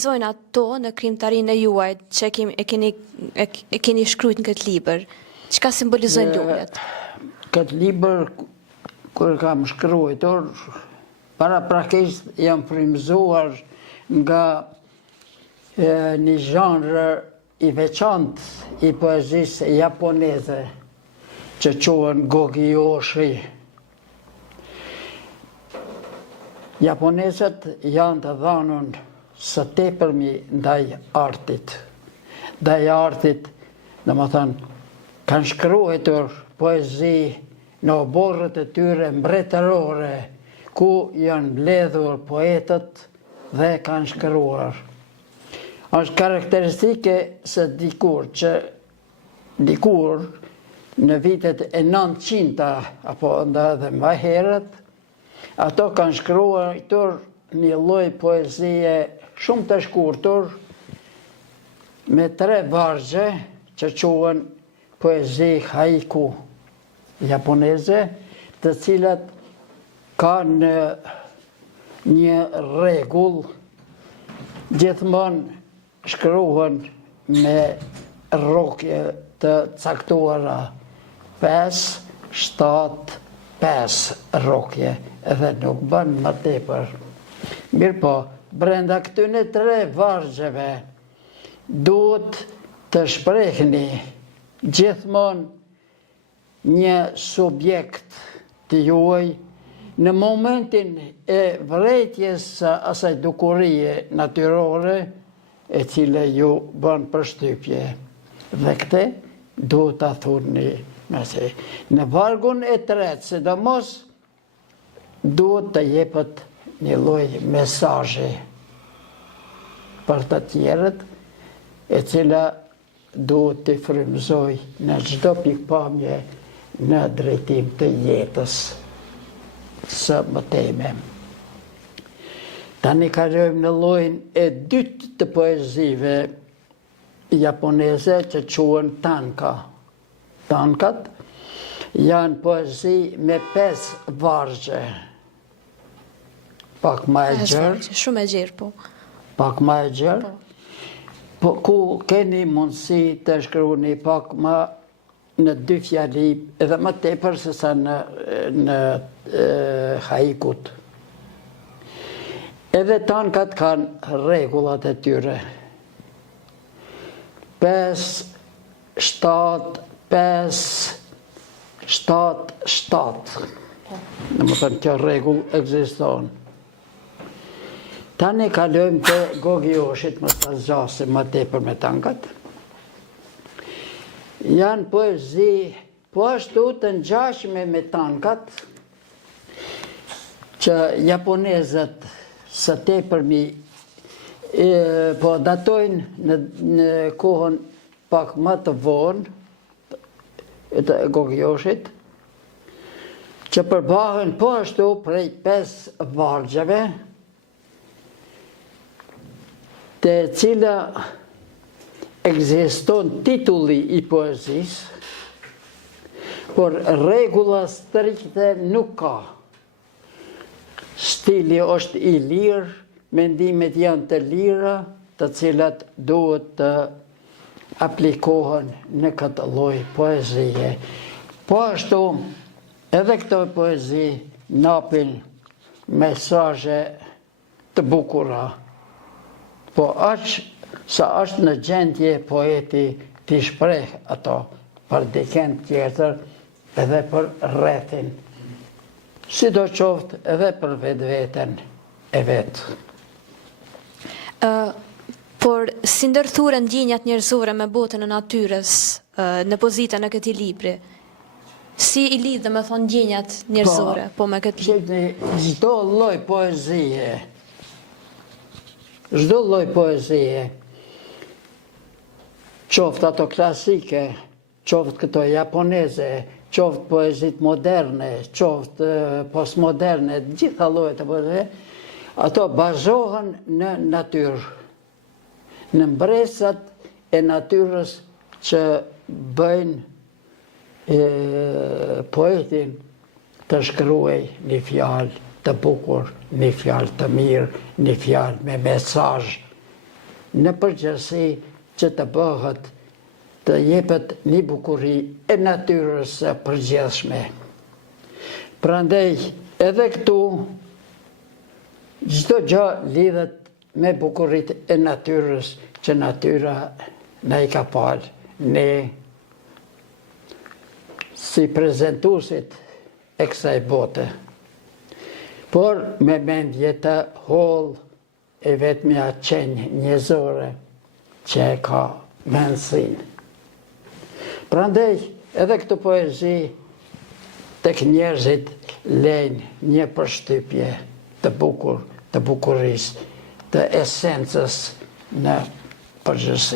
Zojnë ato në krimtarinë e juaj që e keni shkrujt në këtë libër. Çka simbolizojnë lullet? Këtë libër, kër kam shkrujtur, para prakisht jam frymëzuar nga një zhanrë i veçantë i poezisë japoneze, që quhen Gogyoshi. Japonezët janë të dhanun së tepërmi ndaj artit. Ndaj artit, dhe më thënë, kanë shkruar poezi në oborrët e tyre mbretërore, ku janë mbledhur poetët dhe kanë shkruar. Është karakteristike se dikur në vitet e 900-ta, apo nda edhe më herët, ato kanë shkruar një lloj poezie shumë të shkurtur, me 3 vargje që quhen poezi haiku japoneze, të cilat kanë një rregull, gjithmonë shkruhen me rrokje të caktuara, 5, 7, 5 rrokje, edhe nuk bën më tepër. Mirë po, brenda këtyne 3 vargjeve duhet të shprehni gjithmonë një subjekt të juaj në momentin e vërejtjes së asaj dukurie natyrore e cile ju bën përshtypje. Dhe këte duhet ta thuni nëse. Në vargun e 3, sidomos duhet të jepet një lloj mesazhi për të tjerët, e cila duhet të frymëzoj në çdo pikpamje në drejtim të jetës së mëtejme. Tani kalojmë në llojin e dytë të poezive japoneze që quhen tanka. Tankat janë poezi me 5 vargje. Pak më e gjerë. Shumë e gjerë, po. Pak më e gjerë. Po ku keni mundësi të shkruani pak më në 2 fjali, edhe më tepër se sa në haikut. Edhe tankat kanë rregullat e tyre. 5, 7, 5, 7, 7. Domethënë kjo rregull ekziston. Tani kalojmë te Gogyoshit, më të zgjasim më tepër me tankat. Janë poezi po ashtu të ngjashme me tankat, që japonezët së tepërmi po datojnë në kohën pak më të vonë të Gogyoshit, që përbahen po ashtu prej 5 vargjeve, të cila ekziston titulli i poezisë, por rregulla strikte nuk ka. Stili është i lirë, mendimet janë të lira, të cilat duhet të aplikohen në këtë lloj poezie. Po ashtu, edhe këto poezi napin mesazhe të bukura. Po sa është në gjendje poeti t'i shpreh ato për dikën tjetër edhe për rrethin. Sidoqoftë edhe për vetveten e vet. Por si ndërthuren ndjenjat njerëzore me botën e natyrës në pozitën e këtij libri? Si i lidh, me thonë, ndjenjat njerëzore po me këtë libër? Çdo lloj poezie, çdo lloj poezie, qoftë ato klasike, qoftë këto japoneze, qoftë poezit moderne, qoftë postmoderne, gjitha llojet e poezie, ato bazohen në natyrë, në mbresat e natyrës që bëjnë poetin të shkruaj një fjalë të bukur, një fjalë të mirë, një fjalë me mesazh në përgjithësi që të bëhet, të jepet një bukuri e natyrës së përgjithshme. Prandaj, edhe këtu, çdo gjë lidhet me bukurit e natyrës, që natyra na i ka palë, ne si prezentuesit e kësaj bote. Por me mendje të hollë e vetmja qenjë njerëzore që e ka mendsinë. Prandaj, edhe këtë poezi tek njerëzit lejnë një përshtypje të bukur, të bukurisë, të esencës në përgjithësi.